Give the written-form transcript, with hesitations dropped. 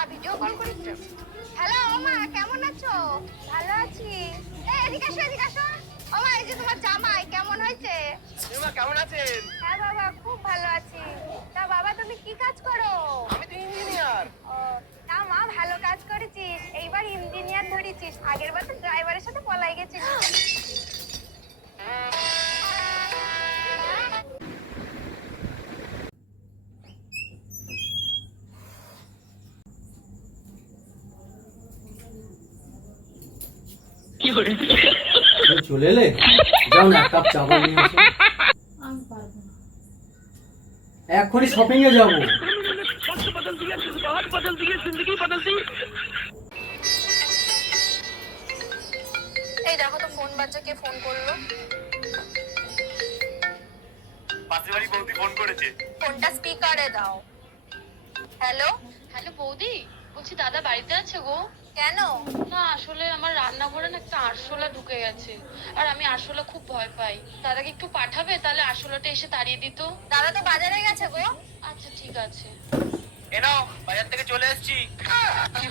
মা video call করেছে। Hello ও মা, কেমন আছো? ভালো আছি। এই এদিকে আসো, এদিকে আসো। ও মা, এই যে তোমার জামাই কেমন হয়েছে? মা কেমন আছেন? হ্যাঁ বাবা, খুব ভালো আছি। তা বাবা তুমি কি কাজ করো? আমি তো ইঞ্জিনিয়ার। ও, তা মা ভালো কাজ করেছিস, এইবার ইঞ্জিনিয়ার ধরেছিস, আগের বার তো ড্রাইভারের সাথে পলাই গেছিলিস। চলে এলে, যাও না এক কাপ চা বানিয়ে এসো। আমি পারবো না। এখনই শপিং এ যাবো। এই দেখো তো ফোন বাজছে, কে ফোন করলো? পাশের বাড়ি বৌদি ফোন করেছে। ফোনটা স্পিকারে দাও। হ্যালো। হ্যালো বৌদি, বলছি দাদা বাড়িতে আছে গো? কেন? না আসলে আমার রান্নাঘরে না একটা আরশোলা ঢুকে গেছে, আর আমি আরশোলা খুব ভয় পাই। দাদাকে একটু পাঠাবে, তাহলে আরশোলাটা এসে তাড়িয়ে দিত। দাদা তো বাজারে গেছে গো। আচ্ছা ঠিক আছে। এ নাও, বাজার থেকে চলে এসেছি।